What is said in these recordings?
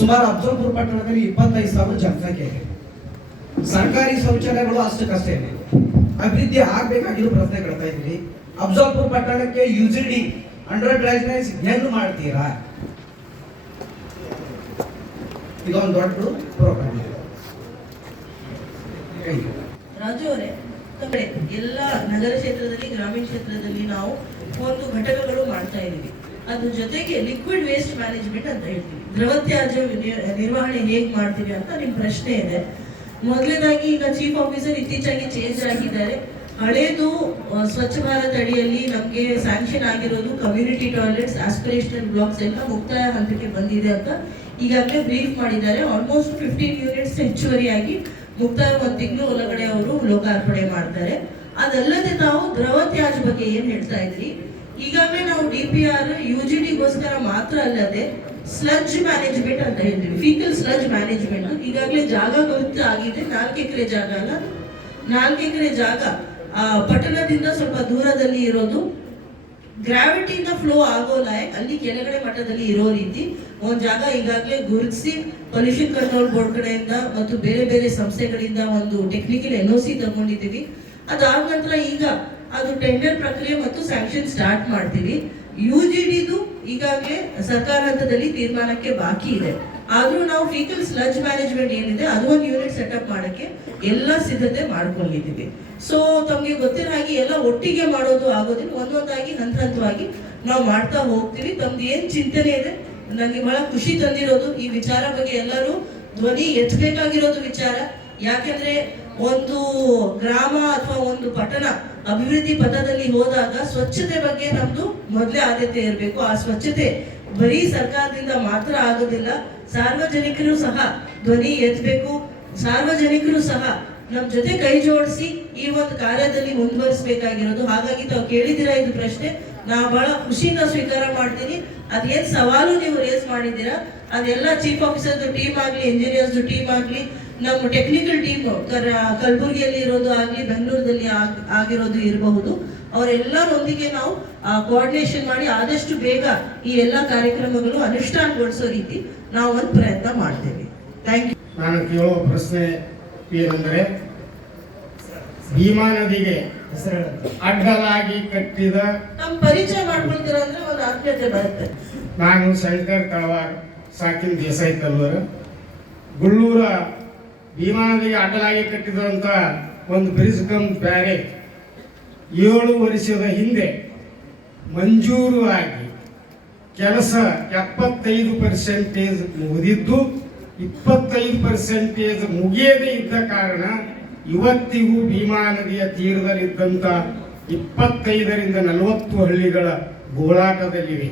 ಸುಮಾರು ಅಫಜಲ್ಪುರ ಪಟ್ಟಣದಲ್ಲಿ 25,000 ಜನಸಂಖ್ಯೆ ಇದೆ. ಸರ್ಕಾರಿ ಶೌಚಾಲಯಗಳು ಅಷ್ಟಕ್ಕಷ್ಟೇ ಇದೆ. ಅಭಿವೃದ್ಧಿ ಆಗ್ಬೇಕಾಗಿರೋ ಪ್ರಶ್ನೆ ಕೇಳ್ತಾ ಇದ್ದೀವಿ. ಅಫಜಲ್ಪುರ ಪಟ್ಟಣಕ್ಕೆ UGD ಅಂಡರ್ ಡ್ರೈನೇಜ್ ಹೆಂಗ್ ಮಾಡ್ತೀರಾ? ಇದೊಂದು ದೊಡ್ಡ ಪ್ರೋಗ್ರಾಮ್ ಇದೆ. ರಾಜು ಅವರೇ, ಎಲ್ಲ ನಗರ ಕ್ಷೇತ್ರದಲ್ಲಿ ಗ್ರಾಮೀಣ ಕ್ಷೇತ್ರದಲ್ಲಿ ನಾವು ಒಂದು ಘಟಕಗಳು ಮಾಡ್ತಾ ಇದೀವಿ. ಅದ್ರ ಜೊತೆಗೆ ಲಿಕ್ವಿಡ್ ವೇಸ್ಟ್ ಮ್ಯಾನೇಜ್ಮೆಂಟ್ ಅಂತ ಹೇಳ್ತೀವಿ. ದ್ರವ ತ್ಯಾಜ್ಯ ನಿರ್ವಹಣೆ ಹೇಗ್ ಮಾಡ್ತೀವಿ ಅಂತ ನಿಮ್ ಪ್ರಶ್ನೆ ಇದೆ. ಮೊದಲನೇದಾಗಿ ಈಗ ಚೀಫ್ ಆಫೀಸರ್ ಇತ್ತೀಚೆಗೆ ಚೇಂಜ್ ಆಗಿದ್ದಾರೆ. ಹಳೇದು ಸ್ವಚ್ಛ ಭಾರತ್ ಅಡಿಯಲ್ಲಿ ನಮಗೆ ಸ್ಯಾಂಕ್ಷನ್ ಆಗಿರೋದು ಕಮ್ಯುನಿಟಿ ಟಾಯ್ಲೆಟ್ಸ್, ಆಸ್ಪಿರೇಷನಲ್ ಬ್ಲಾಕ್ಸ್ ಎಲ್ಲ ಮುಕ್ತಾಯ ಹಂತಕ್ಕೆ ಬಂದಿದೆ ಅಂತ ಈಗಾಗಲೇ ಬ್ರೀಫ್ ಮಾಡಿದ್ದಾರೆ. ಆಲ್ಮೋಸ್ಟ್ 15 ಯೂನಿಟ್ಸ್ ಹೆಚ್ಚುವರಿಯಾಗಿ ಮುಕ್ತಾಯ 1 ತಿಂಗಳು ಒಳಗಡೆ ಅವರು ಲೋಕಾರ್ಪಣೆ ಮಾಡ್ತಾರೆ. ಅದಲ್ಲದೆ ತಾವು ದ್ರವ ತ್ಯಾಜ್ಯ ಬಗ್ಗೆ ಏನ್ ಹೇಳ್ತಾ ಇದ್ರಿ, ಈಗಾಗಲೇ ನಾವು DPR UGDಗೋಸ್ಕರ ಮಾತ್ರ ಅಲ್ಲದೆ ಸ್ಲಡ್ಜ್ ಮ್ಯಾನೇಜ್ಮೆಂಟ್ ಅಂತ ಹೇಳ್ತೀವಿ. ಫೀಕಲ್ ಸ್ಲಡ್ಜ್ ಮ್ಯಾನೇಜ್ಮೆಂಟ್ ಈಗಾಗಲೇ ಜಾಗ ಗೊತ್ತು ಆಗಿದೆ. 4 ಎಕರೆ ಜಾಗ ಅಲ್ಲ, 4 ಎಕರೆ ಜಾಗ ಪಟ್ಟಣದಿಂದ ಸ್ವಲ್ಪ ದೂರದಲ್ಲಿ ಇರೋದು, ಗ್ರಾವಿಟಿಯಿಂದ ಫ್ಲೋ ಆಗೋ ಲಾಯಕ್ ಅಲ್ಲಿ ಕೆಳಗಡೆ ಮಟ್ಟದಲ್ಲಿ ಇರೋ ರೀತಿ ಒಂದ್ ಜಾಗ ಈಗಾಗಲೇ ಗುರುತಿಸಿ ಪೊಲ್ಯೂಷನ್ ಕಂಟ್ರೋಲ್ ಬೋರ್ಡ್ ಕಡೆಯಿಂದ ಮತ್ತು ಬೇರೆ ಬೇರೆ ಸಂಸ್ಥೆಗಳಿಂದ ಒಂದು ಟೆಕ್ನಿಕಲ್ NOC ತಗೊಂಡಿದ್ದೀವಿ. ಅದಾದ ನಂತರ ಈಗ ಅದು ಟೆಂಡರ್ ಪ್ರಕ್ರಿಯೆ ಮತ್ತು ಸ್ಯಾಂಕ್ಷನ್ ಸ್ಟಾರ್ಟ್ ಮಾಡ್ತೀವಿ. UGDದು ಈಗಾಗಲೇ ಸರ್ಕಾರ ಹಂತದಲ್ಲಿ ತೀರ್ಮಾನಕ್ಕೆ ಬಾಕಿ ಇದೆ. ಆದ್ರೂ ನಾವು ಫೀಕಲ್ ಸ್ಲಡ್ಜ್ ಮ್ಯಾನೇಜ್ಮೆಂಟ್ ಏನಿದೆ ಅದು ಒಂದು ಯೂನಿಟ್ ಸೆಟಪ್ ಮಾಡಕ್ಕೆ ಎಲ್ಲ ಸಿದ್ಧತೆ ಮಾಡ್ಕೊಂಡಿದ್ದೀವಿ. ಸೊ ತಮ್ಗೆ ಗೊತ್ತಿರೋ ಹಾಗೆ ಎಲ್ಲ ಒಟ್ಟಿಗೆ ಮಾಡೋದು ಆಗೋದಿಲ್ಲ, ಒಂದೊಂದಾಗಿ ಹಂತವಾಗಿ ನಾವು ಮಾಡ್ತಾ ಹೋಗ್ತೀವಿ. ತಮ್ದು ಏನ್ ಚಿಂತನೆ ಇದೆ, ನನಗೆ ಬಹಳ ಖುಷಿ ತಂದಿರೋದು ಈ ವಿಚಾರ ಬಗ್ಗೆ ಎಲ್ಲರೂ ಧ್ವನಿ ಎತ್ತಬೇಕಾಗಿರೋದು ವಿಚಾರ. ಯಾಕೆಂದ್ರೆ ಒಂದು ಗ್ರಾಮ ಅಥವಾ ಒಂದು ಪಟ್ಟಣ ಅಭಿವೃದ್ಧಿ ಪಥದಲ್ಲಿ ಹೋದಾಗ ಸ್ವಚ್ಛತೆ ಬಗ್ಗೆ ನಮ್ದು ಮೊದಲೇ ಆದ್ಯತೆ ಇರಬೇಕು. ಆ ಸ್ವಚ್ಛತೆ ಬರೀ ಸರ್ಕಾರದಿಂದ ಮಾತ್ರ ಆಗೋದಿಲ್ಲ, ಸಾರ್ವಜನಿಕರು ಸಹ ಧ್ವನಿ ಎತ್ತಬೇಕು. ಸಾರ್ವಜನಿಕರು ಸಹ ನಮ್ ಜೊತೆ ಕೈ ಜೋಡಿಸಿ ಈ ಒಂದು ಕಾರ್ಯದಲ್ಲಿ ಮುಂದುವರಿಸಬೇಕಾಗಿರೋದು. ಹಾಗಾಗಿ ತಾವು ಕೇಳಿದಿರಾ ಇದು ಪ್ರಶ್ನೆ, ನಾ ಬಹಳ ಖುಷಿಯಿಂದ ಸ್ವೀಕಾರ ಮಾಡ್ತೀನಿ. ಅದೇನ್ ಸವಾಲು ನೀವು ರೇಸ್ ಮಾಡಿದ್ದೀರಾ ಅದೆಲ್ಲ ಚೀಫ್ ಆಫೀಸರ್ದು ಟೀಮ್ ಆಗ್ಲಿ, ಇಂಜಿನಿಯರ್ಸ್ ಟೀಮ್ ಆಗ್ಲಿ, ನಮ್ಮ ಟೆಕ್ನಿಕಲ್ ಟೀಮ್ ಕಲಬುರಗಿಯಲ್ಲಿ ಇರೋದು ಆಗ್ಲಿ, ಬೆಂಗಳೂರಲ್ಲಿ ಆಗಿರೋದು ಇರಬಹುದು, ಅವರೆಲ್ಲರೊಂದಿಗೆ ನಾವು ಕೋಆರ್ಡಿನೇಷನ್ ಮಾಡಿ ಆದಷ್ಟು ಬೇಗ ಈ ಎಲ್ಲ ಕಾರ್ಯಕ್ರಮಗಳು ಅನುಷ್ಠಾನಗೊಳಿಸೋ ರೀತಿ ನಾವು ಒಂದು ಪ್ರಯತ್ನ ಮಾಡ್ತೇವೆ. Thank you. ನಾನು ಕೇಳುವ ಪ್ರಶ್ನೆ ಏನಂದ್ರೆ, ಭೀಮಾ ನದಿಗೆ ಅಡ್ಡಲಾಗಿ ಕಟ್ಟಿದ, ನಮ್ಮ ಪರಿಚಯ ಮಾಡ್ಕೊಳ್ತೀರ ಅಂದ್ರೆ ಒಂದು ಆತ್ಮೀಯತೆ ಬರುತ್ತೆ. ನಾನು ಶಂಕರ್ ತಳವಾರ್, ಸಾಕಿನ್ ದೇಸಾಯಿ ಕಲ್ಲೂರು, ಗುಳ್ಳೂರ ಭೀಮಾ ನದಿಗೆ ಅಡ್ಡಲಾಗಿ ಕಟ್ಟಿದಂತ ಒಂದು ಬ್ರಿಡ್ಜ್ ಕಮ್ ಬ್ಯಾರೇಜ್ 7 ವರ್ಷದ ಹಿಂದೆ ಮಂಜೂರು ಆಗಿ ಕೆಲಸ 75% ಮುಗಿದಿದ್ದು 25% ಮುಗಿಯದೇ ಇದ್ದ ಕಾರಣ ಇವತ್ತಿಗೂ ಭೀಮಾ ನದಿಯ ತೀರದಲ್ಲಿದ್ದಂಥ 25ರಿಂದ 40 ಹಳ್ಳಿಗಳ ಗೋಳಾಟದಲ್ಲಿವೆ.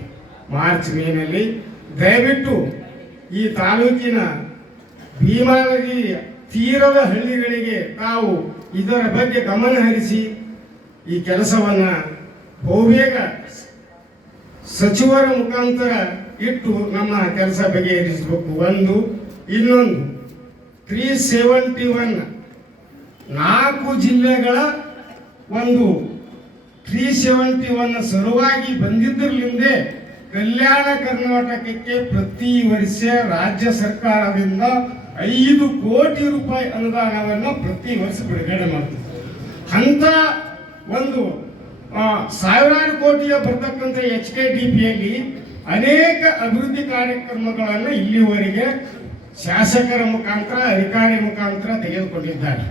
ಮಾರ್ಚ್ ಮೇನಲ್ಲಿ ದಯವಿಟ್ಟು ಈ ತಾಲೂಕಿನ ಭೀಮಾ ನದಿ ತೀರದ ಹಳ್ಳಿಗಳಿಗೆ ತಾವು ಇದರ ಬಗ್ಗೆ ಗಮನ ಹರಿಸಿ ಈ ಕೆಲಸವನ್ನ ಬಹುಬೇಗ ಸಚಿವರ ಮುಖಾಂತರ ಇಟ್ಟು ನಮ್ಮ ಕೆಲಸ ಬಗೆಹರಿಸಬೇಕು. ಇನ್ನೊಂದು 371 4 ಜಿಲ್ಲೆಗಳ ಒಂದು 371 ಸಲುವಾಗಿ ಬಂದಿದ್ದರಿಂದೇ ಕಲ್ಯಾಣ ಕರ್ನಾಟಕಕ್ಕೆ ಪ್ರತಿ ವರ್ಷ ರಾಜ್ಯ ಸರ್ಕಾರದಿಂದ 5 ಕೋಟಿ ರೂಪಾಯಿ ಅನುದಾನವನ್ನು ಪ್ರತಿ ವರ್ಷ ಬಿಡುಗಡೆ ಮಾಡ್ತೀವಿ. ಅಂತ ಒಂದು ಸಾವಿರಾರು ಕೋಟಿಯ ಬರ್ತಕ್ಕಂಥ HKDPಯಲ್ಲಿ ಅನೇಕ ಅಭಿವೃದ್ಧಿ ಕಾರ್ಯಕ್ರಮಗಳನ್ನು ಇಲ್ಲಿವರೆಗೆ ಶಾಸಕರ ಮುಖಾಂತರ, ಅಧಿಕಾರಿ ಮುಖಾಂತರ ತೆಗೆದುಕೊಂಡಿದ್ದಾರೆ.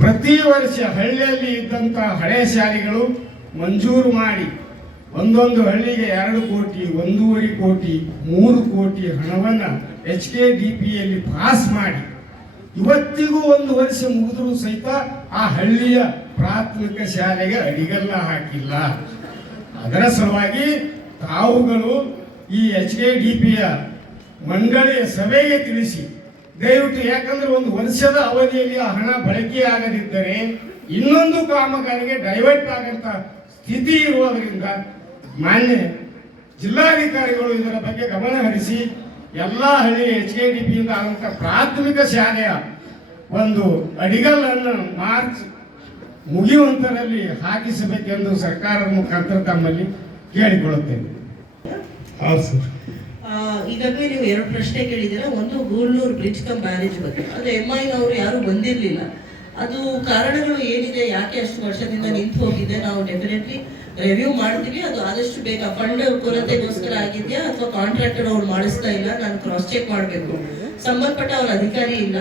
ಪ್ರತಿ ವರ್ಷ ಹಳ್ಳಿಯಲ್ಲಿ ಇದ್ದಂಥ ಹಳೆ ಶಾಲೆಗಳು ಮಂಜೂರು ಮಾಡಿ ಒಂದೊಂದು ಹಳ್ಳಿಗೆ 2 ಕೋಟಿ, 1.5 ಕೋಟಿ, 3 ಕೋಟಿ ಹಣವನ್ನು HKDPಯಲ್ಲಿ ಪಾಸ್ ಮಾಡಿ ಇವತ್ತಿಗೂ 1 ವರ್ಷ ಮುಗಿದ್ರೂ ಸಹಿತ ಆ ಹಳ್ಳಿಯ ಪ್ರಾಥಮಿಕ ಶಾಲೆಗೆ ಅಡಿಗಲ್ಲ ಹಾಕಿಲ್ಲ. ಅದರ ಸಲುವಾಗಿ ತಾವುಗಳು ಈ HKDPಯ ಮಂಡಳಿಯ ಸಭೆಗೆ ತಿಳಿಸಿ ದಯವಿಟ್ಟು, ಯಾಕಂದ್ರೆ 1 ವರ್ಷದ ಅವಧಿಯಲ್ಲಿ ಆ ಹಣ ಬಳಕೆಯಾಗದಿದ್ದರೆ ಇನ್ನೊಂದು ಕಾಮಗಾರಿಗೆ ಡೈವರ್ಟ್ ಆಗಂತ ಸ್ಥಿತಿ ಇರುವುದರಿಂದ ಮಾನ್ಯ ಜಿಲ್ಲಾಧಿಕಾರಿಗಳು ಇದರ ಬಗ್ಗೆ ಗಮನ ಹರಿಸಿ ಎಲ್ಲ ಹಳ್ಳಿ HKDPಯಿಂದ ಆದಂಥ ಪ್ರಾಥಮಿಕ ಶಾಲೆಯ ಒಂದು ಅಡಿಗಲ್ಲನ್ನು ಮಾರ್ಚ್ ಮುಗಿಯುವಂತರಲ್ಲಿ ಹಾಕಿಸಬೇಕೆಂದು ಸರ್ಕಾರದ ಮುಖಾಂತರ ತಮ್ಮಲ್ಲಿ ಕೇಳಿಕೊಳ್ಳುತ್ತೇನೆ. ಹೌದು ಸರ್. ಈಗಾಗಲೇ ನೀವು 2 ಪ್ರಶ್ನೆ ಕೇಳಿದ್ದೀರಾ. ಒಂದು ಗೂಳೂರು ಬ್ರಿಡ್ಜ್ ಕಮ್ ಬ್ಯಾರೇಜ್ ಬಗ್ಗೆ, ಅದು MIನವರು ಯಾರು ಬಂದಿರಲಿಲ್ಲ. ಅದು ಕಾರಣಗಳು ಏನಿದೆ, ಯಾಕೆ ಅಷ್ಟು ವರ್ಷದಿಂದ ನಿಂತು ಹೋಗಿದೆ, ನಾವು ಡೆಫಿನೆಟ್ಲಿ ರಿವ್ಯೂ ಮಾಡ್ತೀವಿ. ಅದು ಆದಷ್ಟು ಬೇಗ ಫಂಡ್ ಕೊರತೆಗೋಸ್ಕರ ಆಗಿದೆಯಾ ಅಥವಾ ಕಾಂಟ್ರಾಕ್ಟರ್ ಅವ್ರು ಮಾಡಿಸ್ತಾ ಇಲ್ಲ, ನಾನು ಕ್ರಾಸ್ ಚೆಕ್ ಮಾಡಬೇಕು. ಸಂಬಂಧಪಟ್ಟ ಅವ್ರ ಅಧಿಕಾರಿ ಇಲ್ಲ.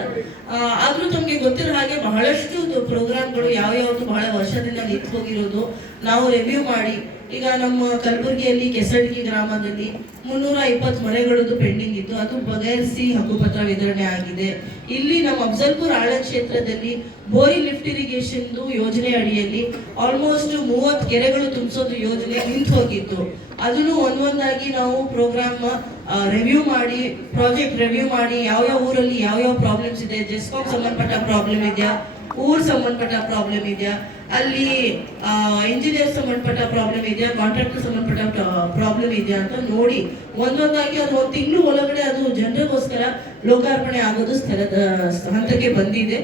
ಆದ್ರೂ ತಮಗೆ ಗೊತ್ತಿರೋ ಹಾಗೆ ಬಹಳಷ್ಟು ಪ್ರೋಗ್ರಾಮ್ಗಳು ಯಾವ್ಯಾವುದು ಬಹಳ ವರ್ಷದಿಂದ ನಿಂತು ಹೋಗಿರೋದು ನಾವು ರಿವ್ಯೂ ಮಾಡಿ, ಈಗ ನಮ್ಮ ಕಲಬುರಗಿಯಲ್ಲಿ ಕೆಸಡ್ಗಿ ಗ್ರಾಮದಲ್ಲಿ 320 ಮನೆಗಳದ್ದು ಪೆಂಡಿಂಗ್ ಇತ್ತು, ಅದು ಬಗೆಹರಿಸಿ ಹಕ್ಕುಪತ್ರ ವಿತರಣೆ ಆಗಿದೆ. ಇಲ್ಲಿ ನಮ್ಮ ಅಫ್ಜಲ್ಪುರ್ ಆಳಂದ್ ಕ್ಷೇತ್ರದಲ್ಲಿ ಬೋರಿ ಲಿಫ್ಟ್ ಇರಿಗೇಷನ್ ಯೋಜನೆ ಅಡಿಯಲ್ಲಿ ಆಲ್ಮೋಸ್ಟ್ 30 ಕೆರೆಗಳು ತುಂಬಿಸೋದು ಯೋಜನೆ ನಿಂತು ಹೋಗಿತ್ತು. ಅದನ್ನು ಒಂದೊಂದಾಗಿ ನಾವು ಪ್ರೋಗ್ರಾಮ್ ರಿವ್ಯೂ ಮಾಡಿ, ಪ್ರಾಜೆಕ್ಟ್ ರಿವ್ಯೂ ಮಾಡಿ, ಯಾವ್ಯಾವ ಊರಲ್ಲಿ ಯಾವ್ಯಾವ ಪ್ರಾಬ್ಲಮ್ಸ್ ಇದೆ, ಜೆಸ್ಕಾಂ ಸಂಬಂಧಪಟ್ಟ ಪ್ರಾಬ್ಲಮ್ ಇದೆಯಾ, ಊರ್ ಸಂಬಂಧಪಟ್ಟ ಪ್ರಾಬ್ಲಮ್ ಇದೆಯಾ, ಅಲ್ಲಿ ಇಂಜಿನಿಯರ್ ಸಂಬಂಧಪಟ್ಟ ಪ್ರಾಬ್ಲಮ್ ಇದೆಯಾ, ಕಾಂಟ್ರಾಕ್ಟರ್ ಸಂಬಂಧಪಟ್ಟ ಪ್ರಾಬ್ಲಮ್ ಇದೆಯಾ ಅಂತ ನೋಡಿ ಒಂದೊಂದಾಗಿ ಅದು 1 ತಿಂಗಳು ಒಳಗಡೆ ಅದು ಜನರಿಗೋಸ್ಕರ ಲೋಕಾರ್ಪಣೆ ಆಗೋದು ಸ್ಥಳದ ಹಂತಕ್ಕೆ ಬಂದಿದೆ.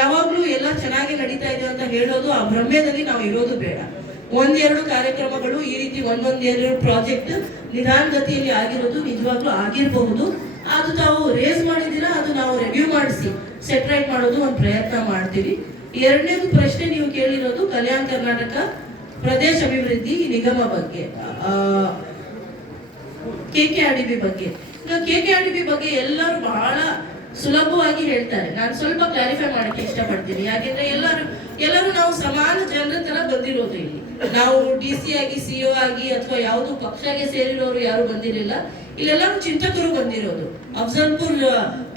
ಯಾವಾಗ್ಲೂ ಎಲ್ಲ ಚೆನ್ನಾಗಿ ನಡೀತಾ ಇದೆ ಅಂತ ಹೇಳೋದು ಆ ಭ್ರಮೆಯಲ್ಲಿ ನಾವು ಇರೋದು ಬೇಡ. 1-2 ಕಾರ್ಯಕ್ರಮಗಳು ಈ ರೀತಿ 1-2 ಪ್ರಾಜೆಕ್ಟ್ ನಿಧಾನಗತಿಯಲ್ಲಿ ಆಗಿರೋದು ನಿಜವಾಗ್ಲೂ ಆಗಿರಬಹುದು. ಅದು ತಾವು ರೇಸ್ ಮಾಡಿದ್ದೀರಾ, ಅದು ನಾವು ರಿವ್ಯೂ ಮಾಡಿಸಿ ಸೆಟ್ರೈಟ್ ಮಾಡೋದು ಒಂದು ಪ್ರಯತ್ನ ಮಾಡ್ತೀವಿ. 2ನೇದು ಪ್ರಶ್ನೆ ನೀವು ಕೇಳಿರೋದು ಕಲ್ಯಾಣ ಕರ್ನಾಟಕ ಪ್ರದೇಶ ಅಭಿವೃದ್ಧಿ ನಿಗಮ ಬಗ್ಗೆ, KKRDB ಬಗ್ಗೆ. KKRDB ಬಗ್ಗೆ ಎಲ್ಲರೂ ಬಹಳ ಸುಲಭವಾಗಿ ಹೇಳ್ತಾರೆ. ನಾನು ಸ್ವಲ್ಪ ಕ್ಲಾರಿಫೈ ಮಾಡಕ್ಕೆ ಇಷ್ಟಪಡ್ತೀನಿ. ಯಾಕೆಂದ್ರೆ ಎಲ್ಲರೂ ನಾವು ಸಮಾನ ಜನರ ತರ ಬಂದಿರೋದು. ಇಲ್ಲಿ ನಾವು DC ಆಗಿ CO ಆಗಿ ಅಥವಾ ಯಾವುದು ಪಕ್ಷಕ್ಕೆ ಸೇರಿರೋರು ಯಾರು ಬಂದಿರಲಿಲ್ಲ. ಇಲ್ಲೆಲ್ಲರೂ ಚಿಂತಕರು ಬಂದಿರೋದು. ಅಫ್ಜಲ್ಪುರ್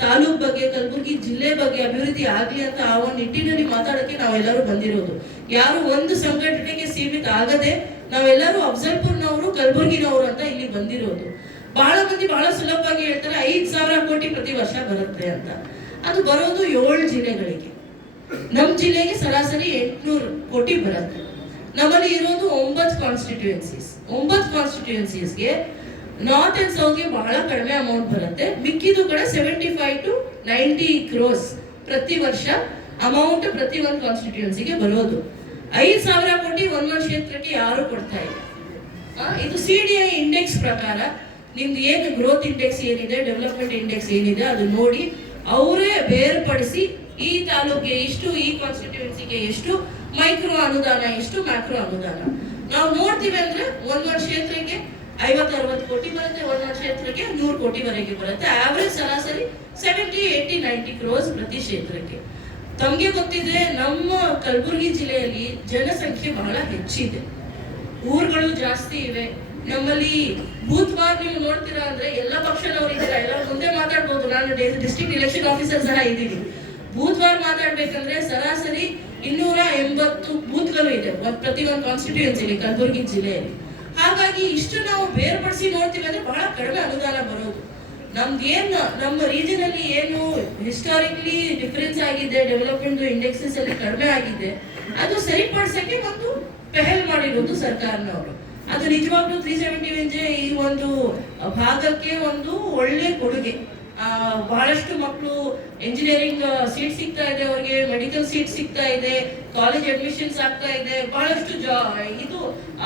ತಾಲೂಕ್ ಬಗ್ಗೆ, ಕಲಬುರಗಿ ಜಿಲ್ಲೆ ಬಗ್ಗೆ ಅಭಿವೃದ್ಧಿ ಆಗ್ಲಿ ಅಂತ ಆ ಒಂದು ನಿಟ್ಟಿನಲ್ಲಿ ಮಾತಾಡಕ್ಕೆ ನಾವೆಲ್ಲರೂ ಬಂದಿರೋದು. ಯಾರು ಒಂದು ಸಂಘಟನೆಗೆ ಸೀಮಿತ ಆಗದೆ ನಾವೆಲ್ಲರೂ ಅಫ್ಜಲ್ಪುರ್ನವರು, ಕಲಬುರಗಿನವರು ಅಂತ ಇಲ್ಲಿ ಬಂದಿರೋದು. ಬಹಳ ಮಂದಿ ಬಹಳ ಸುಲಭವಾಗಿ ಹೇಳ್ತಾರೆ 5,000 ಕೋಟಿ ಪ್ರತಿ ವರ್ಷ ಬರುತ್ತೆ ಅಂತ. ಅದು ಬರೋದು 7 ಜಿಲ್ಲೆಗಳಿಗೆ. ನಮ್ಮ ಜಿಲ್ಲೆಗೆ ಸರಾಸರಿ 800 ಕೋಟಿ ಬರುತ್ತೆ. ನಮ್ಮಲ್ಲಿ ಇರೋದು 9 ಕಾನ್ಸ್ಟಿಟ್ಯೂಯೆನ್ಸೀಸ್. 9 ಕಾನ್ಸ್ಟಿಟ್ಯೂಯೆನ್ಸೀಸ್ಗೆ ನಾರ್ತ್ ಅಂಡ್ ಸೌತ್ಗೆ ಬಹಳ ಕಡಿಮೆ ಅಮೌಂಟ್ ಬರುತ್ತೆ. ಮಿಕ್ಕಿದು ಕಡೆ 75 to 90 crores ಪ್ರತಿ ವರ್ಷ ಅಮೌಂಟ್ ಪ್ರತಿ ಒಂದು ಕಾನ್ಸ್ಟಿಟ್ಯೂಯೆನ್ಸಿಗೆ ಬರೋದು. 5,000 ಕೋಟಿ ಒಂದೊಂದು ಕ್ಷೇತ್ರಕ್ಕೆ ಯಾರು ಕೊಡ್ತಾ ಇಲ್ಲ. ಇದು CDI ಇಂಡೆಕ್ಸ್ ಪ್ರಕಾರ ನಿಮ್ದು ಏನು ಗ್ರೋತ್ ಇಂಡೆಕ್ಸ್ ಏನಿದೆ, ಡೆವಲಪ್ಮೆಂಟ್ ಇಂಡೆಕ್ಸ್ ಏನಿದೆ ಅದು ನೋಡಿ ಅವರೇ ಬೇರ್ಪಡಿಸಿ ಈ ತಾಲೂಕಿಗೆ ಇಷ್ಟು, ಈ ಕಾನ್ಸ್ಟಿಟ್ಯೂಯೆನ್ಸಿಗೆ ಎಷ್ಟು, ಮೈಕ್ರೋ ಅನುದಾನ ಎಷ್ಟು, ಮ್ಯಾಕ್ರೋ ಅನುದಾನ ನಾವು ನೋಡ್ತೀವಿ. ಅಂದ್ರೆ ಒಂದೊಂದು ಕ್ಷೇತ್ರಕ್ಕೆ 50-60 ಕೋಟಿ ಬರುತ್ತೆ, ಒಂದೊಂದು ಕ್ಷೇತ್ರಕ್ಕೆ 100 ಕೋಟಿವರೆಗೆ ಬರುತ್ತೆ. ಆವರೇಜ್ ಸರಾಸರಿ 70, 80, 90 crores ಪ್ರತಿ ಕ್ಷೇತ್ರಕ್ಕೆ. ತಮಗೆ ಗೊತ್ತಿದೆ, ನಮ್ಮ ಕಲಬುರಗಿ ಜಿಲ್ಲೆಯಲ್ಲಿ ಜನಸಂಖ್ಯೆ ಬಹಳ ಹೆಚ್ಚಿದೆ, ಊರುಗಳು ಜಾಸ್ತಿ ಇವೆ. ನಮ್ಮಲ್ಲಿ ಬೂತ್ ವಾರ್ ನೀವು ನೋಡ್ತೀರಾ ಅಂದ್ರೆ ಎಲ್ಲ ಪಕ್ಷದವರು ಇದ್ದೀರಾ, ಎಲ್ಲ ಮುಂದೆ ಮಾತಾಡ್ಬೋದು. ನಾನು ಡಿಸ್ಟ್ರಿಕ್ಟ್ ಎಲೆಕ್ಷನ್ ಆಫೀಸರ್ ಸಹ ಇದ್ದೀನಿ. ಬೂತ್ ವಾರ್ ಮಾತಾಡ್ಬೇಕಂದ್ರೆ ಸರಾಸರಿ 280 ಬೂತ್ಗಳು ಇದೆ ಪ್ರತಿ ಒಂದು ಕಾನ್ಸ್ಟಿಟ್ಯೂಯೆನ್ಸಿಲಿ ಕಲಬುರಗಿ ಜಿಲ್ಲೆಯಲ್ಲಿ. ಹಾಗಾಗಿ ಇಷ್ಟು ನಾವು ಬೇರ್ಪಡಿಸಿ ನೋಡ್ತೀವಿ ಅಂದ್ರೆ ಬಹಳ ಕಡಿಮೆ ಅನುದಾನ ಬರೋದು. ನಮ್ದೇನು ನಮ್ಮ ರೀಜನ್ ಅಲ್ಲಿ ಏನು ಹಿಸ್ಟಾರಿಕ್ಲಿ ಡಿಫರೆನ್ಸ್ ಆಗಿದೆ, ಡೆವಲಪ್ಮೆಂಟ್ ಇಂಡೆಕ್ಸಸ್ ಅಲ್ಲಿ ಕಡಿಮೆ ಆಗಿದೆ, ಅದು ಸರಿಪಡಿಸಕ್ಕೆ ಒಂದು ಪೆಹಲ್ ಮಾಡಿರೋದು ಸರ್ಕಾರನವರು. ಅದು ನಿಜವಾಗ್ಲೂ 370 ಈ ಒಂದು ಭಾಗಕ್ಕೆ ಒಂದು ಒಳ್ಳೆ ಕೊಡುಗೆ. ಬಹಳಷ್ಟು ಮಕ್ಕಳು ಇಂಜಿನಿಯರಿಂಗ್ ಸೀಟ್ ಸಿಗ್ತಾ ಇದೆ, ಅವ್ರಿಗೆ ಮೆಡಿಕಲ್ ಸೀಟ್ ಸಿಗ್ತಾ ಇದೆ, ಕಾಲೇಜ್ ಅಡ್ಮಿಷನ್ಸ್ ಆಗ್ತಾ ಇದೆ. ಬಹಳಷ್ಟು ಇದು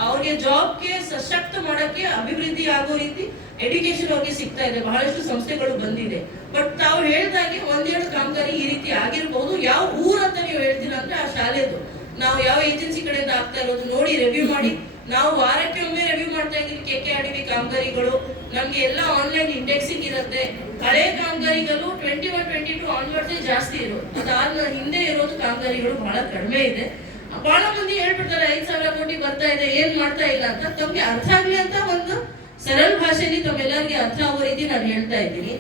ಅವ್ರಿಗೆ ಜಾಬ್ಗೆ ಸಶಕ್ತ ಮಾಡಕ್ಕೆ, ಅಭಿವೃದ್ಧಿ ಆಗೋ ರೀತಿ ಎಜುಕೇಶನ್ ಅವ್ರಿಗೆ ಸಿಗ್ತಾ ಇದೆ. ಬಹಳಷ್ಟು ಸಂಸ್ಥೆಗಳು ಬಂದಿದೆ. ಬಟ್ ತಾವು ಹೇಳಿದಾಗೆ 1-2 ಕಾಮಗಾರಿ ಈ ರೀತಿ ಆಗಿರ್ಬಹುದು. ಯಾವ ಊರ್ ಅಂತ ನೀವು ಹೇಳ್ತೀರಾ ಅಂದ್ರೆ ಆ ಶಾಲೆದು ನಾವು ಯಾವ ಏಜೆನ್ಸಿ ಕಡೆಯಿಂದ ಆಗ್ತಾ ಇರೋದು ನೋಡಿ ರಿವ್ಯೂ ಮಾಡಿ. ನಾವು ವಾರಕ್ಕೆ ಒಮ್ಮೆ ರಿವ್ಯೂ ಮಾಡ್ತಾ ಇದ್ದೀವಿ KKRDB ಕಾಮಗಾರಿಗಳು. ನಮ್ಗೆ ಎಲ್ಲ ಆನ್ಲೈನ್ ಇಂಡೆಕ್ಸಿಂಗ್ ಇರುತ್ತೆ. ಹಳೆ ಕಾಮಗಾರಿಗಳು 21-22 ಆನ್ವರ್ಡ್ಸ್ ಜಾಸ್ತಿ ಇರೋದು, ಅದಾದ ಹಿಂದೆ ಇರೋದು ಕಾಮಗಾರಿಗಳು ಬಹಳ ಕಡಿಮೆ ಇದೆ. ಬಹಳ ಮಂದಿ ಹೇಳ್ಬಿಡ್ತಾರೆ 5,000 ಕೋಟಿ ಬರ್ತಾ ಇದೆ, ಏನ್ ಮಾಡ್ತಾ ಇಲ್ಲ ಅಂತ. ತಮ್ಗೆ ಅರ್ಥ ಆಗ್ಲಿ ಅಂತ ಒಂದು ಸರಳ ಭಾಷೆಯಲ್ಲಿ ತಮ್ಮೆಲ್ಲರಿಗೆ ಅರ್ಥ ಆಗೋ ರೀತಿ ನಾನು ಹೇಳ್ತಾ ಇದ್ದೀನಿ.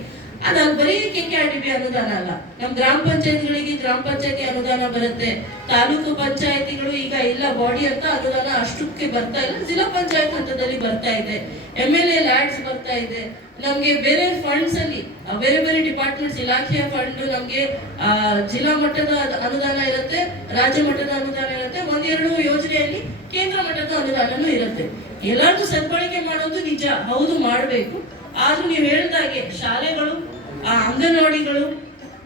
ಅದಾಗ ಬರೀ KKRDB ಅನುದಾನ ಅಲ್ಲ, ನಮ್ಮ ಗ್ರಾಮ ಪಂಚಾಯತ್ಗಳಿಗೆ ಗ್ರಾಮ ಪಂಚಾಯತಿ ಅನುದಾನ ಬರುತ್ತೆ. ತಾಲೂಕು ಪಂಚಾಯತಿಗಳು ಈಗ ಇಲ್ಲ, ಬಾಡಿ ಅಂತ ಅನುದಾನ ಅಷ್ಟಕ್ಕೆ ಬರ್ತಾ ಇಲ್ಲ, ಜಿಲ್ಲಾ ಪಂಚಾಯತ್ ಹಂತದಲ್ಲಿ ಬರ್ತಾ ಇದೆ. MLA ಲ್ಯಾಡ್ಸ್ ಬರ್ತಾ ಇದೆ. ನಮ್ಗೆ ಬೇರೆ ಫಂಡ್ಸ್ ಅಲ್ಲಿ ಬೇರೆ ಬೇರೆ ಡಿಪಾರ್ಟ್ಮೆಂಟ್ಸ್ ಇಲಾಖೆಯ ಫಂಡ್ ನಮ್ಗೆ ಜಿಲ್ಲಾ ಮಟ್ಟದ ಅನುದಾನ ಇರುತ್ತೆ, ರಾಜ್ಯ ಮಟ್ಟದ ಅನುದಾನ ಇರುತ್ತೆ, 1-2 ಯೋಜನೆಯಲ್ಲಿ ಕೇಂದ್ರ ಮಟ್ಟದ ಅನುದಾನನೂ ಇರುತ್ತೆ. ಎಲ್ಲರಿಗೂ ಸದ್ಬಳಕೆ ಮಾಡೋದು ನಿಜ, ಹೌದು ಮಾಡಬೇಕು. ಆದ್ರೂ ನೀವು ಹೇಳಿದಾಗೆ ಶಾಲೆಗಳು, ಅಂಗನವಾಡಿಗಳು,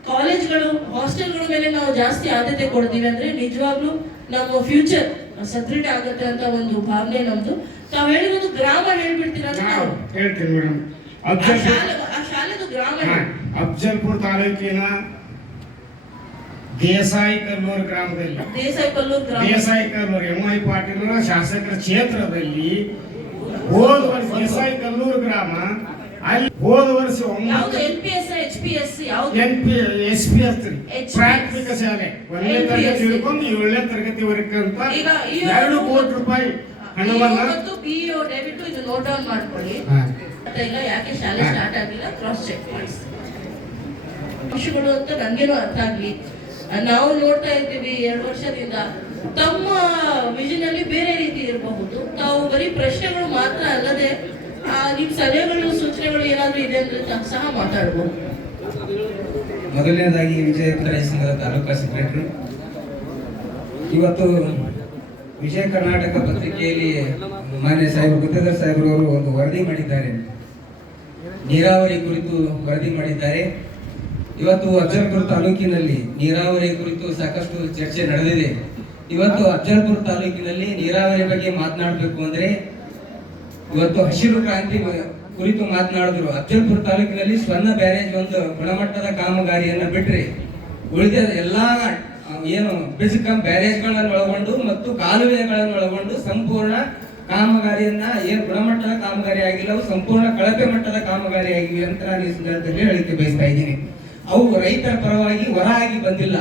ಕಾಲೇಜ್ಗಳು, ಹಾಸ್ಟೆಲ್ಗಳ ಮೇಲೆ ನಾವು ಜಾಸ್ತಿ ಆದ್ಯತೆ ಕೊಡ್ತೀವಿ ಅಂದ್ರೆ ನಿಜವಾಗ್ಲೂ ನಮ್ಮ ಫ್ಯೂಚರ್ ಸದೃಢ ಆಗುತ್ತೆ ಅಂತ ಒಂದು ಭಾವನೆ ನಮ್ದು. ತಾವ್ ಹೇಳಿರೋದು ಗ್ರಾಮ ಹೇಳ್ಬಿಡ್ತೀರಾ? ಹೇಳ್ತೀನಿ ಮೇಡಮ್. ಆ ಶಾಲೆದು ಗ್ರಾಮ ಅಫ್ಜಲ್ಪುರ ತಾಲೂಕಿನ ದೇಸಾಯಿ ಕಲ್ಲೂರು ಗ್ರಾಮದಲ್ಲಿ ದೇಸಾಯಿ ಕಲ್ಲೂರು ಎಂ.ಐ. ಪಾಟೀಲ್ ಶಾಸಕರ ಕ್ಷೇತ್ರದಲ್ಲಿ ಹೋದ ವರ್ಷ ದೇಸಾಯಿ ಕಲ್ಲೂರು ಗ್ರಾಮ ಅಲ್ಲಿ ಹೋದ ವರ್ಷ ಪ್ರಾಥಮಿಕ ಶಾಲೆ 1ನೇ ತರಗತಿ ಹಿಡ್ಕೊಂಡು 7ನೇ ತರಗತಿವರೆಗೆ ಅಂತ 2 ಕೋಟಿ ರೂಪಾಯಿ ಹಣವನ್ನ ಇದು ನೋಟ್ ಡೌನ್ ಮಾಡ್ಕೊಳ್ಳಿ. ಇಲ್ಲ ಯಾಕೆ ಶಾಲೆ ಸ್ಟಾರ್ಟ್ ಆಗಿಲ್ಲ ಕ್ರಾಸ್ ಚೆಕ್ ಮಾಡಿ ಅಂಶಗಳು ಅಂತ ನನ್ಗೇನು ಅರ್ಥ ಆಗ್ಲಿ. ನಾವು ನೋಡ್ತಾ ಇದ್ದೀವಿ 2 ವರ್ಷದಿಂದ ತಮ್ಮ ವಿಷನ್ ಅಲ್ಲಿ ಬೇರೆ ರೀತಿ ಇರಬಹುದು. ತಾವು ಬರೀ ಪ್ರಶ್ನೆಗಳು ಮಾತ್ರ ಅಲ್ಲದೆ ನಿಮ್ ಸಲಹೆಗಳು ಸೂಚನೆಗಳು ಏನಾದ್ರು ಇದೆ ಅಂದ್ರೆ ಸಹ ಮಾತಾಡಬಹುದು. ಮೊದಲನೇದಾಗಿ ವಿಜಯ ಸಂಘದ ತಾಲೂಕಾ ಸೆಕ್ರೆಟರಿ, ಇವತ್ತು ವಿಜಯ ಕರ್ನಾಟಕ ಪತ್ರಿಕೆಯಲ್ಲಿ ಮಾನ್ಯ ಗುತ್ತೇದಾರ್ ಸಾಹೇಬ್ರವರು ಒಂದು ವರದಿ ಮಾಡಿದ್ದಾರೆ, ನೀರಾವರಿ ಕುರಿತು ವರದಿ ಮಾಡಿದ್ದಾರೆ. ಇವತ್ತು ಅಫ್ಜಲ್ಪುರ ತಾಲೂಕಿನಲ್ಲಿ ನೀರಾವರಿ ಕುರಿತು ಸಾಕಷ್ಟು ಚರ್ಚೆ ನಡೆದಿದೆ. ಇವತ್ತು ಅಫ್ಜಲ್ಪುರ ತಾಲೂಕಿನಲ್ಲಿ ನೀರಾವರಿ ಬಗ್ಗೆ ಮಾತನಾಡಬೇಕು ಅಂದ್ರೆ ಇವತ್ತು ಹಸಿರು ಕ್ರಾಂತಿ ಕುರಿತು ಮಾತನಾಡಿದ್ರು. ಅಫ್ಜಲ್ಪುರ ತಾಲೂಕಿನಲ್ಲಿ ಸ್ವರ್ಣ ಬ್ಯಾರೇಜ್ ಒಂದು ಗುಣಮಟ್ಟದ ಕಾಮಗಾರಿಯನ್ನು ಬಿಟ್ಟರೆ ಉಳಿದ ಎಲ್ಲಾ ಏನು ಬ್ಯಾರೇಜ್ಗಳನ್ನು ಒಳಗೊಂಡು ಮತ್ತು ಕಾಲುವೆಗಳನ್ನು ಒಳಗೊಂಡು ಸಂಪೂರ್ಣ ಕಾಮಗಾರಿಯನ್ನ ಏನು ಗುಣಮಟ್ಟದ ಕಾಮಗಾರಿ ಆಗಿಲ್ಲ, ಅವು ಸಂಪೂರ್ಣ ಕಳಪೆ ಮಟ್ಟದ ಕಾಮಗಾರಿ ಆಗಿವೆ ಅಂತ ನಾನು ಈ ಸಂದರ್ಭದಲ್ಲಿ ಹೇಳಿಕೆ ಬಯಸ್ತಾ ಇದ್ದೀನಿ. ಅವು ರೈತರ ಪರವಾಗಿ ಹೊರಗಾಗಿ ಬಂದಿಲ್ಲ,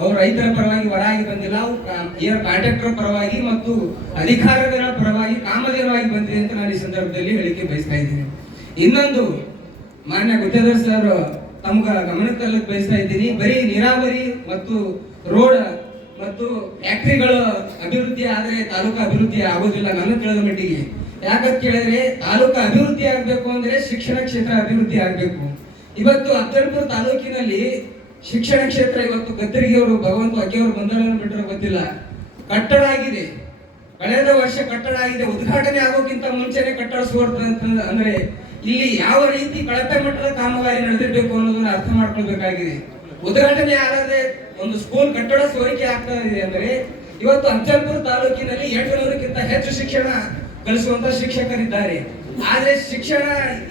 ಅವು ಏನು ಕಾಂಟ್ರಾಕ್ಟರ್ ಪರವಾಗಿ ಮತ್ತು ಅಧಿಕಾರಿಗಳ ಪರವಾಗಿ ಕಾಮಧೇನವಾಗಿ ಬಂದಿದೆ ಅಂತ ನಾನು ಈ ಸಂದರ್ಭದಲ್ಲಿ ಹೇಳಿಕೆ ಬಯಸ್ತಾ ಇದ್ದೀನಿ. ಇನ್ನೊಂದು ಮಾನ್ಯ ಗುತ್ತೇದಾರ್ ಸರ್ ತಮ್ಗ ಗಮನಕ್ಕೆ ತರಲಿಕ್ಕೆ ಬಯಸ್ತಾ ಇದ್ದೀನಿ, ಬರೀ ನೀರಾವರಿ ಮತ್ತು ರೋಡ್ ಮತ್ತು ಫ್ಯಾಕ್ಟರಿಗಳ ಅಭಿವೃದ್ಧಿ ಆದ್ರೆ ತಾಲೂಕು ಅಭಿವೃದ್ಧಿ ಆಗೋದಿಲ್ಲ ನನ್ನ ತಿಳಿದ ಮಟ್ಟಿಗೆ. ಯಾಕಂತ ಕೇಳಿದ್ರೆ ತಾಲೂಕು ಅಭಿವೃದ್ಧಿ ಆಗ್ಬೇಕು ಅಂದ್ರೆ ಶಿಕ್ಷಣ ಕ್ಷೇತ್ರ ಅಭಿವೃದ್ಧಿ ಆಗ್ಬೇಕು. ಇವತ್ತು ಅಫ್ಜಲ್ಪುರ ತಾಲೂಕಿನಲ್ಲಿ ಶಿಕ್ಷಣ ಕ್ಷೇತ್ರ ಇವತ್ತು ಗದ್ದರಿಗೆ ಅವರು ಭಗವಂತ ಅಕ್ಕಿಯವರು ಬಂಧನವನ್ನು ಬಿಟ್ಟರೆ ಗೊತ್ತಿಲ್ಲ, ಕಟ್ಟಡ ಆಗಿದೆ, ಕಳೆದ ವರ್ಷ ಕಟ್ಟಡ ಆಗಿದೆ, ಉದ್ಘಾಟನೆ ಆಗೋಕ್ಕಿಂತ ಮುಂಚೆನೆ ಕಟ್ಟಡ ಸುವರ್ತ ಅಂದ್ರೆ ಇಲ್ಲಿ ಯಾವ ರೀತಿ ಕಳಪೆ ಮಟ್ಟದ ಕಾಮಗಾರಿ ನಡೆದಿರ್ಬೇಕು ಅನ್ನೋದನ್ನ ಅರ್ಥ ಮಾಡ್ಕೊಳ್ಬೇಕಾಗಿದೆ. ಉದ್ಘಾಟನೆ ಆಗದೆ ಒಂದು ಸ್ಕೂಲ್ ಕಟ್ಟಡ ಸೋರಿಕೆ ಆಗ್ತಾ ಇದೆ ಅಂದ್ರೆ ಇವತ್ತು ಅಫ್ಜಲ್ಪುರ ತಾಲೂಕಿನಲ್ಲಿ 800ಕ್ಕಿಂತ ಹೆಚ್ಚು ಶಿಕ್ಷಣ ಕಲಿಸುವಂತ ಶಿಕ್ಷಕರಿದ್ದಾರೆ. ಆದ್ರೆ ಶಿಕ್ಷಣ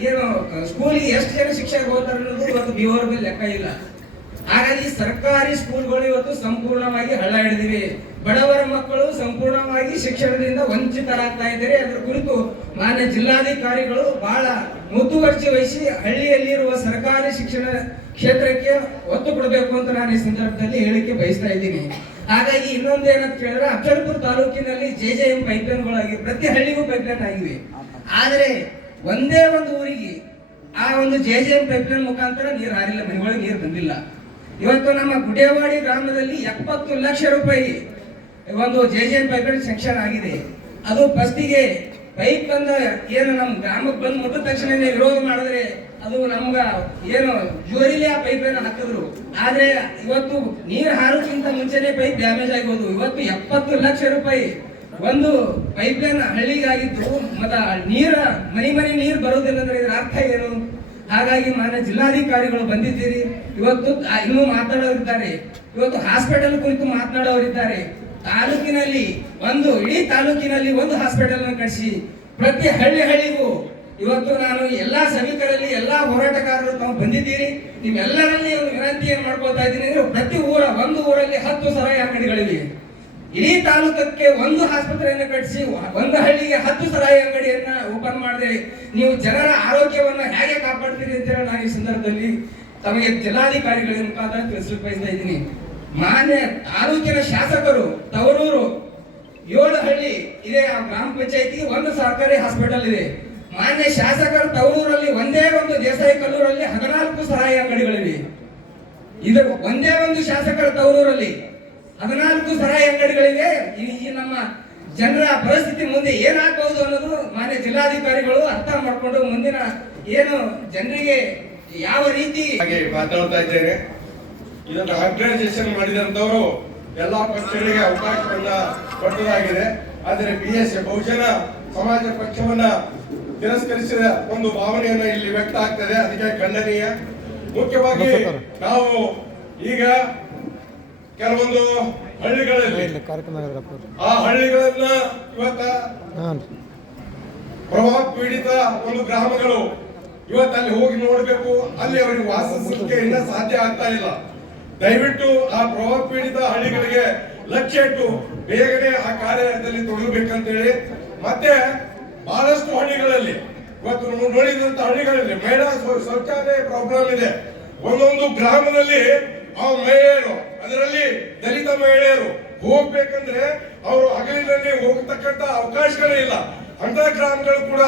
ಏನು ಸ್ಕೂಲಿಗೆ ಎಷ್ಟು ಜನ ಶಿಕ್ಷಕರು ಹೋಗ್ತಾರೆ ಅನ್ನೋದು ಇವತ್ತು ಬಿಒರ್ ಮೇಲೆ ಲೆಕ್ಕ ಇಲ್ಲ. ಹಾಗಾಗಿ ಸರ್ಕಾರಿ ಸ್ಕೂಲ್ಗಳು ಇವತ್ತು ಸಂಪೂರ್ಣವಾಗಿ ಹಳ್ಳ ಹಿಡಿದಿವೆ. ಬಡವರ ಮಕ್ಕಳು ಸಂಪೂರ್ಣವಾಗಿ ಶಿಕ್ಷಣದಿಂದ ವಂಚಿತರಾಗ್ತಾ ಇದ್ದಾರೆ. ಅದರ ಕುರಿತು ಮಾನ್ಯ ಜಿಲ್ಲಾಧಿಕಾರಿಗಳು ಬಹಳ ಮುತುವರ್ಜಿ ವಹಿಸಿ ಹಳ್ಳಿಯಲ್ಲಿರುವ ಸರ್ಕಾರಿ ಶಿಕ್ಷಣ ಕ್ಷೇತ್ರಕ್ಕೆ ಒತ್ತು ಕೊಡಬೇಕು ಅಂತ ನಾನು ಈ ಸಂದರ್ಭದಲ್ಲಿ ಹೇಳಿಕೆ ಬಯಸ್ತಾ ಇದ್ದೀನಿ. ಹಾಗಾಗಿ ಇನ್ನೊಂದು ಏನಂತ ಕೇಳಿದ್ರೆ ಅಫ್ಜಲ್ಪುರ ತಾಲೂಕಿನಲ್ಲಿ JJM ಪೈಪ್ಲೈನ್ಗಳಾಗಿವೆ, ಪ್ರತಿ ಹಳ್ಳಿಗೂ ಪೈಪ್ಲೈನ್ ಆಗಿವೆ. ಆದ್ರೆ ಒಂದೇ ಒಂದು ಊರಿಗೆ ಆ ಒಂದು JJM ಪೈಪ್ಲೈನ್ ಮುಖಾಂತರ ನೀರು ಹಾರಿಲ್ಲ, ಮನೆಗಳಿಗೆ ನೀರು ಬಂದಿಲ್ಲ. ಇವತ್ತು ನಮ್ಮ ಗುಡೇವಾಡಿ ಗ್ರಾಮದಲ್ಲಿ 70 ಲಕ್ಷ ರೂಪಾಯಿ ಒಂದು JJM ಪೈಪ್ಲೈನ್ ಸೆಕ್ಷನ್ ಆಗಿದೆ. ಅದು ಫಸ್ಟಿಗೆ ಪೈಪ್ ಬಂದ ಏನು ನಮ್ಮ ಗ್ರಾಮಕ್ಕೆ ಬಂದು ಮುಟ್ಟಿದ ತಕ್ಷಣ ವಿರೋಧ ಮಾಡಿದ್ರೆ ಅದು ನಮ್ಗ ಏನು ಜೋರಿಲಿ ಆ ಪೈಪ್ಲೈನ್ ಹಾಕಿದ್ರು. ಆದ್ರೆ ಇವತ್ತು ನೀರು ಹಾರೋಕ್ಕಿಂತ ಮುಂಚೆನೆ ಪೈಪ್ ಡ್ಯಾಮೇಜ್ ಆಗೋದು. ಇವತ್ತು 70 ಲಕ್ಷ ರೂಪಾಯಿ ಒಂದು ಪೈಪ್ಲೈನ್ ಹಳ್ಳಿಗಾಗಿದ್ದು ಮತ್ತ ಮನೆ ನೀರು ಬರೋದಿಲ್ಲ ಅಂದ್ರೆ ಇದರ ಅರ್ಥ ಏನು? ಹಾಗಾಗಿ ಮಾನ್ಯ ಜಿಲ್ಲಾಧಿಕಾರಿಗಳು ಬಂದಿದ್ದೀರಿ, ಇವತ್ತು ಇನ್ನೂ ಮಾತಾಡೋರಿದ್ದಾರೆ, ಇವತ್ತು ಹಾಸ್ಪಿಟಲ್ ಕುರಿತು ಮಾತನಾಡೋರಿದ್ದಾರೆ. ತಾಲೂಕಿನಲ್ಲಿ ಇಡೀ ತಾಲೂಕಿನಲ್ಲಿ ಒಂದು ಹಾಸ್ಪಿಟಲ್ ಅನ್ನು ಕಟ್ಟಿಸಿ ಪ್ರತಿ ಹಳ್ಳಿಗೂ ಇವತ್ತು ನಾನು ಎಲ್ಲಾ ಸಭಿಕರಲ್ಲಿ ಎಲ್ಲಾ ಹೋರಾಟಗಾರರು ತಾವು ಬಂದಿದ್ದೀರಿ, ನೀವೆಲ್ಲರಲ್ಲಿ ವಿನಂತಿ ಏನ್ ಮಾಡ್ಕೊಳ್ತಾ ಇದ್ದೀನಿ ಅಂದ್ರೆ ಪ್ರತಿ ಒಂದು ಊರಲ್ಲಿ 10 ಸರಾಯಿ ಅಂಗಡಿಗಳಿವೆ. ಇಡೀ ತಾಲೂಕಕ್ಕೆ ಒಂದು ಆಸ್ಪತ್ರೆಯನ್ನು ಕಟ್ಟಿಸಿ ಒಂದು ಹಳ್ಳಿಗೆ 10 ಸರಾಯಿ ಅಂಗಡಿಯನ್ನ ಓಪನ್ ಮಾಡಿದ್ರೆ ನೀವು ಜನರ ಆರೋಗ್ಯವನ್ನ ಹೇಗೆ ಕಾಪಾಡ್ತೀರಿ ಅಂತ ಹೇಳಿ ನಾನು ಈ ಸಂದರ್ಭದಲ್ಲಿ ತಮಗೆ ಜಿಲ್ಲಾಧಿಕಾರಿಗಳ ಮುಖಾಂತರ ತಿಳಿಸಲಿಕ್ಕೆ ಬಯಸ್ತಾ ಇದ್ದೀನಿ. ಮಾನ್ಯ ತಾಲೂಕಿನ ಶಾಸಕರು ತವರೂರು 7 ಹಳ್ಳಿ ಇದೆ, ಆ ಗ್ರಾಮ ಪಂಚಾಯತಿಗೆ ಒಂದು ಸರ್ಕಾರಿ ಹಾಸ್ಪಿಟಲ್ ಇದೆ. ಮಾನ್ಯ ಶಾಸಕರು ತವರೂರಲ್ಲಿ ಒಂದೇ ಒಂದು ದೇಸಾಯಿ ಕಲ್ಲೂರಲ್ಲಿ 14 ಸರಾಯಿ ಅಂಗಡಿಗಳಿವೆ. ಇದು ಒಂದೇ ಒಂದು ಶಾಸಕರ ತವರೂರಲ್ಲಿ 14 ಸರಾಯಿ ಅಂಗಡಿಗಳಿವೆ. ಈ ನಮ್ಮ ಜನರ ಪರಿಸ್ಥಿತಿ ಮುಂದೆ ಏನಾಗಬಹುದು ಅನ್ನೋದು ಮಾನ್ಯ ಜಿಲ್ಲಾಧಿಕಾರಿಗಳು ಅರ್ಥ ಮಾಡಿಕೊಂಡು ಮುಂದಿನ ಏನು ಜನರಿಗೆ ಯಾವ ರೀತಿ ಮಾತಾಡ್ತಾ ಇದ್ದೇನೆ. ಇದನ್ನು ಆರ್ಗನೈಸೇಷನ್ ಮಾಡಿದಂತವರು ಎಲ್ಲಾ ಪಕ್ಷಗಳಿಗೆ ಅವಕಾಶವನ್ನ ಕೊಟ್ಟದಾಗಿದೆ. ಆದರೆ BSA ಬಹುಜನ ಸಮಾಜ ಪಕ್ಷವನ್ನ ತಿರಸ್ಕರಿಸಿದ ಒಂದು ಭಾವನೆಯನ್ನ ಇಲ್ಲಿ ವ್ಯಕ್ತ ಆಗ್ತದೆ, ಅದಕ್ಕೆ ಖಂಡನೀಯ. ಮುಖ್ಯವಾಗಿ ನಾವು ಈಗ ಕೆಲವೊಂದು ಹಳ್ಳಿಗಳಲ್ಲಿ ಆ ಹಳ್ಳಿಗಳನ್ನ ಇವತ್ತ ಪ್ರವಾಹ ಪೀಡಿತ ಒಂದು ಗ್ರಾಮಗಳು ಇವತ್ತು ಅಲ್ಲಿ ಹೋಗಿ ನೋಡ್ಬೇಕು, ಅಲ್ಲಿ ಅವರಿಗೆ ವಾಸಿಸಲಿಕ್ಕೆ ಇನ್ನ ಸಾಧ್ಯ ಆಗ್ತಾ ಇಲ್ಲ. ದಯವಿಟ್ಟು ಆ ಪ್ರವಾಹ ಪೀಡಿತ ಹಳ್ಳಿಗಳಿಗೆ ಲಕ್ಷ್ಯ ಇಟ್ಟು ಬೇಗನೆ ಆ ಕಾರ್ಯದಲ್ಲಿ ತೊಡಗಬೇಕಂತೇಳಿ, ಮತ್ತೆ ಬಹಳಷ್ಟು ಹಳ್ಳಿಗಳಲ್ಲಿ ಇವತ್ತು ನಾವು ನೋಡಿದಂತ ಹಳ್ಳಿಗಳಲ್ಲಿ ಮಹಿಳಾ ಶೌಚಾಲಯ ಪ್ರಾಬ್ಲಮ್ ಇದೆ. ಒಂದೊಂದು ಗ್ರಾಮದಲ್ಲಿ ಆ ಮಹಿಳೆಯರು, ಅದರಲ್ಲಿ ದಲಿತ ಮಹಿಳೆಯರು ಹೋಗ್ಬೇಕಂದ್ರೆ ಅವರು ಹಗಲಿನಲ್ಲಿ ಹೋಗತಕ್ಕಂತ ಅವಕಾಶಗಳೇ ಇಲ್ಲ. ಅಂತ ಗ್ರಾಮಗಳು ಕೂಡ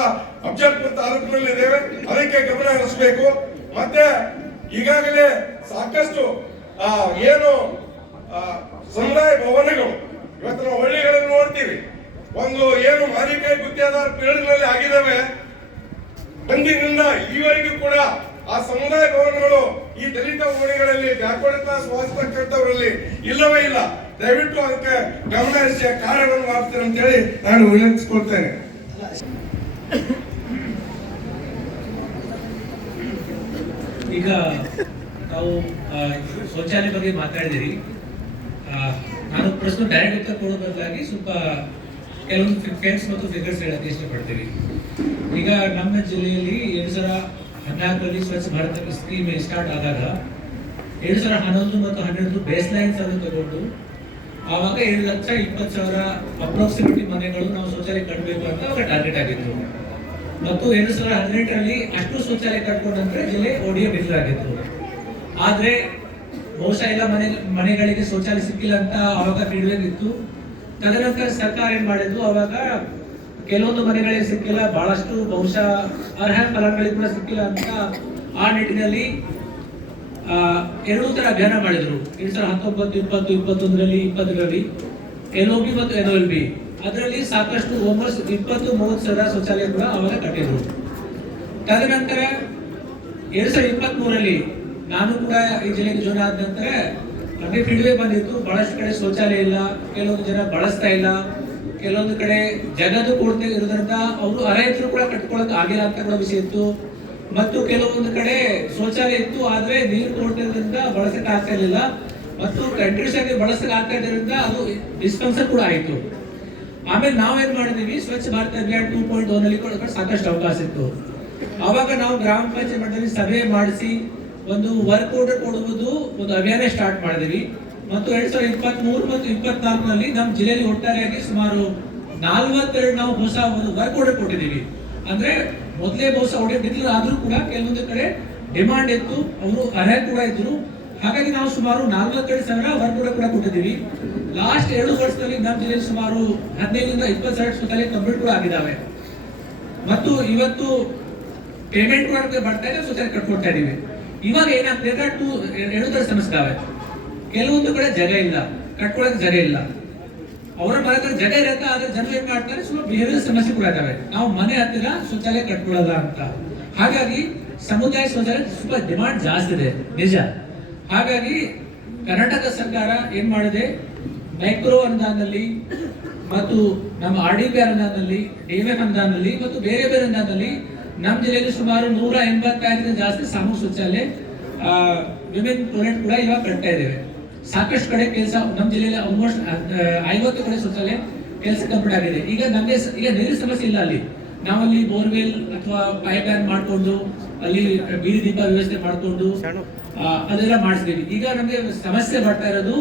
ಅಫಜಲ್ಪುರ ತಾಲೂಕಿನಲ್ಲಿ ಇದ್ದೇವೆ, ಅದಕ್ಕೆ ಗಮನ ಹರಿಸಬೇಕು. ಮತ್ತೆ ಈಗಾಗಲೇ ಸಾಕಷ್ಟು ಏನು ಸಮುದಾಯ ಭವನಗಳು ಇವತ್ತು ನಾವು ಹಳ್ಳಿಗಳಲ್ಲಿ ನೋಡ್ತೀವಿ. ಒಂದು ಏನು ಮಾರಿಕಾಯಿ ಗುತ್ತಿಗೆದಾರ ಪೀಳಿಗೆಯಲ್ಲಿ ಆಗಿದ್ದಾವೆ, ಅಂದಿನಿಂದ ಈವರೆಗೂ ಕೂಡ ಆ ಸಮುದಾಯ ಭವನಗಳು ಈ ದಲಿತ ಓಣಿಗಳಲ್ಲಿ ಬ್ಯಾಕ್ವರ್ಡ್ ಕ್ಲಾಸ್ ವಾಸಿಸ್ತಕ್ಕಂಥವರಲ್ಲಿ ಇಲ್ಲವೇ ಇಲ್ಲ. ದಯವಿಟ್ಟು ಅದಕ್ಕೆ ಗಮನ ಹರಿಸಿ ಕಾರ್ಯವನ್ನು ಮಾಡ್ತಾರೆ ಅಂತ ಹೇಳಿ ನಾನು ವಿನಂತಿಸಿಕೊಳ್ತೇನೆ. ಈಗ ನಾವು ಶೌಚಾಲಯ ಬಗ್ಗೆ ಮಾತಾಡಿದಿರಿ. ನಾನು ಪ್ರಶ್ನೆ ಡೈರೆಕ್ಟ್ ಉತ್ತರ ಕೊಡೋ ಬದಲಾಗಿ ಸ್ವಲ್ಪ ಕೆಲವೊಂದು ಫ್ಯಾಕ್ಟ್ಸ್ ಮತ್ತು ಫಿಗರ್ಸ್ ಹೇಳಕ್ಕೆ ಇಷ್ಟಪಡ್ತೀವಿ. ಈಗ ನಮ್ಮ ಜಿಲ್ಲೆಯಲ್ಲಿ 2014ರಲ್ಲಿ ಸ್ವಚ್ಛ ಭಾರತ ಸ್ಕೀಮ್ ಸ್ಟಾರ್ಟ್ ಆದಾಗ 2011 ಮತ್ತು 12 ಬೇಸ್ ಲೈನ್ಸ್ ಅನ್ನು ತಗೊಂಡು ಆವಾಗ 7,20,000 ಅಪ್ರಾಕ್ಸಿಮೇಟ್ಲಿ ಮನೆಗಳು ನಾವು ಶೌಚಾಲಯ ಕಟ್ಟಬೇಕು ಅಂತ ಅವಾಗ ಟಾರ್ಗೆಟ್ ಆಗಿತ್ತು. ಮತ್ತು 2018ರಲ್ಲಿ ಅಷ್ಟು ಶೌಚಾಲಯ ಕಟ್ಕೊಂಡ ನಂತರ ಜಿಲ್ಲೆ ODF ಆಗಿತ್ತು. ಆದ್ರೆ ಬಹುಶಃ ಎಲ್ಲ ಮನೆಗಳಿಗೆ ಶೌಚಾಲಯ ಸಿಕ್ಕಿಲ್ಲ ಅಂತ ಅವಾಗ ಫೀಡ್ಬ್ಯಾಕ್ ಇತ್ತು. ತದನಂತರ ಸರ್ಕಾರ ಏನ್ ಮಾಡಿದ್ರು, ಅವಾಗ ಕೆಲವೊಂದು ಮನೆಗಳಿಗೆ ಸಿಕ್ಕಿಲ್ಲ, ಬಹಳಷ್ಟು ಬಹುಶಃ ಅರ್ಹ ಫಲಾನುಭವಿಗಳಿಗೆ ಕೂಡ ಸಿಕ್ಕಿಲ್ಲ ಅಂತ ಆ ನಿಟ್ಟಿನಲ್ಲಿ 2 ತರ ಅಭಿಯಾನ ಮಾಡಿದ್ರು. 2019, 20, 21ರಲ್ಲಿ 20ರಲ್ಲಿ LOB ಮತ್ತು NOLB. ಅದರಲ್ಲಿ ಸಾಕಷ್ಟು ಆಲ್ಮೋಸ್ಟ್ 20-30 ಸಾವಿರ ಶೌಚಾಲಯ ಕೂಡ ಅವಾಗ ಕಟ್ಟಿದ್ರು. ತದನಂತರ 2023ರಲ್ಲಿ ನಾನು ಕೂಡ ಈ ಜಿಲ್ಲೆಗೆ ಜಾಯ್ನ್ ಆದ ನಂತರ ನಮಗೆ ಫೀಡ್ಬ್ಯಾಕ್ ಬಂದಿತ್ತು, ಬಹಳಷ್ಟು ಕಡೆ ಶೌಚಾಲಯ ಇಲ್ಲ, ಕೆಲವೊಂದು ಜನ ಬಳಸ್ತಾ ಇಲ್ಲ, ಕೆಲವೊಂದು ಕಡೆ ಜಗದು ಕೊಡ್ತಾ ಇರೋದ್ರಿಂದ ಅವರು ಅರ್ಹರು ಕೂಡ ಕಟ್ಕೊಳ್ಳೋಕೆ ಆಗಿಲ್ಲ ಅಂತ ಕೂಡ ವಿಷಯ ಇತ್ತು. ಮತ್ತು ಕೆಲವೊಂದು ಕಡೆ ಶೌಚಾಲಯ ಇತ್ತು, ಆದ್ರೆ ನೀರು ಕೊಡ್ತಾ ಇರೋದ್ರಿಂದ ಬಳಸಕ್ಕೆ ಆಗ್ತಾ ಇರಲಿಲ್ಲ, ಮತ್ತು ಕಂಟಿನ್ಯೂಸ್ ಆಗಿ ಬಳಸಕ್ಕೆ ಆಗ್ತಾ ಇರೋದ್ರಿಂದ ಅದು ಡಿಸ್ಫಂಕ್ಷನ್ ಕೂಡ ಆಯಿತು. ಆಮೇಲೆ ನಾವೇನ್ ಮಾಡಿದೀವಿ, ಸ್ವಚ್ಛ ಭಾರತ ಅಭಿಯಾನ 2.0 ನಲ್ಲಿ ಕೂಡ ಸಾಕಷ್ಟು ಅವಕಾಶ ಇತ್ತು. ಅವಾಗ ನಾವು ಗ್ರಾಮ ಪಂಚಾಯತ್ ಮಟ್ಟದಲ್ಲಿ ಸಭೆ ಮಾಡಿಸಿ ಒಂದು ವರ್ಕ್ ಆರ್ಡರ್ ಕೊಡುವುದು ಒಂದು ಅಭಿಯಾನ ಸ್ಟಾರ್ಟ್ ಮಾಡಿದೀವಿ. ಮತ್ತು 2023 ಮತ್ತು 2024ನಲ್ಲಿ ನಮ್ಮ ಜಿಲ್ಲೆಯಲ್ಲಿ ಒಟ್ಟಾರೆಯಾಗಿ ಸುಮಾರು 42 ನಾವು ಹೊಸ ಒಂದು ವರ್ಕ್ ಆರ್ಡರ್ ಕೊಟ್ಟಿದ್ದೀವಿ. ಅಂದ್ರೆ ಮೊದಲೇ ಬಹುಶಃ ODF ಡಿಕ್ಲೇರ್ ಆದ್ರೂ ಕೂಡ ಕೆಲವೊಂದು ಕಡೆ ಡಿಮಾಂಡ್ ಇತ್ತು, ಅವರು ಅರ್ಹ ಕೂಡ ಇದ್ರು. ಹಾಗಾಗಿ ನಾವು ಸುಮಾರು 42,000 ವರ್ಕ್ ಆರ್ಡರ್ ಕೂಡ ಕೊಟ್ಟಿದ್ದೀವಿ. ಲಾಸ್ಟ್ 2 ವರ್ಷದಲ್ಲಿ ನಮ್ಮ ಜಿಲ್ಲೆಯಲ್ಲಿ ಸುಮಾರು 15ರಿಂದ 20 ಸಾವಿರ ಶೌಚಾಲಯ ಕಂಪ್ಲೀಟ್ ಕೂಡ ಆಗಿದ್ದಾವೆ. ಮತ್ತು ಇವತ್ತು ಪೇಮೆಂಟ್ ಕೂಡ ಬರ್ತಾ ಇದೆ, ಶೌಚಾಲಯ ಕಟ್ಕೊಡ್ತಾ ಇದೀವಿ. ಇವಾಗ ಏನಾಗ್ತಿದೆ, 2 ತರ ಸಮಸ್ಯೆ ಇದಾವೆ. ಕೆಲವೊಂದು ಕಡೆ ಜಾಗ ಇಲ್ಲ, ಕಟ್ಕೊಳಕ್ ಜಾಗ ಇಲ್ಲ. ಅವರ ಮನೆ ಹತ್ರ ಜಾಗ ಇರುತ್ತೆ, ಆದ್ರೆ ಜನರು ಏನ್ ಮಾಡ್ತಾರೆ, ಸ್ವಲ್ಪ ಬಿಹೇವಿಯರ್ ಸಮಸ್ಯೆ ಕೂಡ ಇದಾವೆ. ನಾವು ಮನೆ ಹತ್ತಿರ ಶೌಚಾಲಯ ಕಟ್ಕೊಳ್ಳಲ್ಲ ಅಂತ. ಹಾಗಾಗಿ ಸಮುದಾಯ ಶೌಚಾಲಯ ಸ್ವಲ್ಪ ಡಿಮಾಂಡ್ ಜಾಸ್ತಿ ಇದೆ, ನಿಜ. ಹಾಗಾಗಿ ಕರ್ನಾಟಕ ಸರ್ಕಾರ ಏನ್ ಮಾಡಿದೆ, ಮೈಕ್ರೋ ಅನುದಾನದಲ್ಲಿ ಮತ್ತು ನಮ್ಮ RDP ಅನುದಾನದಲ್ಲಿ, DMF ಅನುದಾನದಲ್ಲಿ ಮತ್ತು ಬೇರೆ ಬೇರೆ ಅನುದಾನದಲ್ಲಿ ನಮ್ಮ ಜಿಲ್ಲೆಯಲ್ಲಿ ಸುಮಾರು 185 ಜಾಸ್ತಿ ಸಾಮೂಹಿಕ ಶೌಚಾಲಯ ವಿಮೆನ್ ಟೋಯ್ಲೆಟ್ ಕೂಡ ಇವಾಗ ಕಟ್ತಾ ಇದ್ದೇವೆ. ಸಾಕಷ್ಟು ಕಡೆ ಕೆಲಸ ನಮ್ಮ ಜಿಲ್ಲೆಯಲ್ಲಿ ಆಲ್ಮೋಸ್ಟ್ 50 ಕಡೆ ಶೌಚಾಲಯ ಕೆಲಸ ಕಂಪ್ಲೀಟ್ ಆಗಿದೆ. ಈಗ ನಮಗೆ ಈಗ ನೀರಿನ ಸಮಸ್ಯೆ ಇಲ್ಲ. ಅಲ್ಲಿ ನಾವಲ್ಲಿ ಬೋರ್ವೆಲ್ ಅಥವಾ ಪೈಪ್ ಲೈನ್ ಮಾಡಿಕೊಂಡು ಅಲ್ಲಿ ಬೀದಿ ದೀಪ ವ್ಯವಸ್ಥೆ ಮಾಡಿಕೊಂಡು ಅದೆಲ್ಲ ಮಾಡಿಸ್ತೀವಿ. ಈಗ ನಮಗೆ ಸಮಸ್ಯೆ ಬರ್ತಾ ಇರೋದು